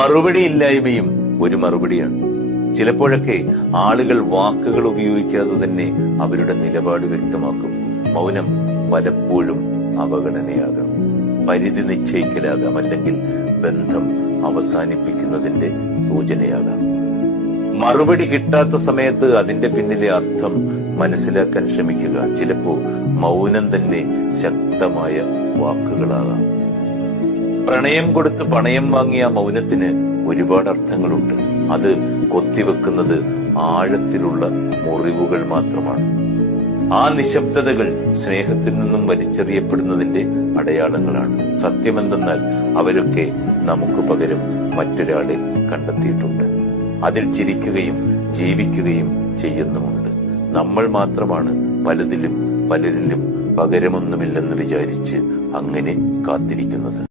മറുപടിയില്ലായ്മയും ഒരു മറുപടിയാണ്. ചിലപ്പോഴൊക്കെ ആളുകൾ വാക്കുകൾ ഉപയോഗിക്കാതെ തന്നെ അവരുടെ നിലപാട് വ്യക്തമാക്കും. മൗനം പലപ്പോഴും അവഗണനയാകാം, പരിധി നിശ്ചയിക്കലാകാം, അല്ലെങ്കിൽ ബന്ധം അവസാനിപ്പിക്കുന്നതിന്റെ സൂചനയാകാം. മറുപടി കിട്ടാത്ത സമയത്ത് അതിന്റെ പിന്നിലെ അർത്ഥം മനസ്സിലാക്കാൻ ശ്രമിക്കുക. ചിലപ്പോ മൗനം തന്നെ ശക്തമായ വാക്കുകളാകാം. പ്രണയം കൊടുത്ത് പണയം വാങ്ങിയ മൗനത്തിന് ഒരുപാട് അർത്ഥങ്ങളുണ്ട്. അത് കൊത്തിവെക്കുന്നത് ആഴത്തിലുള്ള മുറിവുകൾ മാത്രമാണ്. ആ നിശബ്ദതകൾ സ്നേഹത്തിൽ നിന്നും വലിച്ചെറിയപ്പെടുന്നതിന്റെ അടയാളങ്ങളാണ്. സത്യമെന്തെന്നാൽ അവരൊക്കെ നമുക്ക് പകരം മറ്റൊരാളെ കണ്ടെത്തിയിട്ടുണ്ട്. അതിൽ ചിരിക്കുകയും ജീവിക്കുകയും ചെയ്യുന്നുമുണ്ട്. നമ്മൾ മാത്രമാണ് പലരിലും പകരമൊന്നുമില്ലെന്ന് വിചാരിച്ച് അങ്ങനെ കാത്തിരിക്കുന്നത്.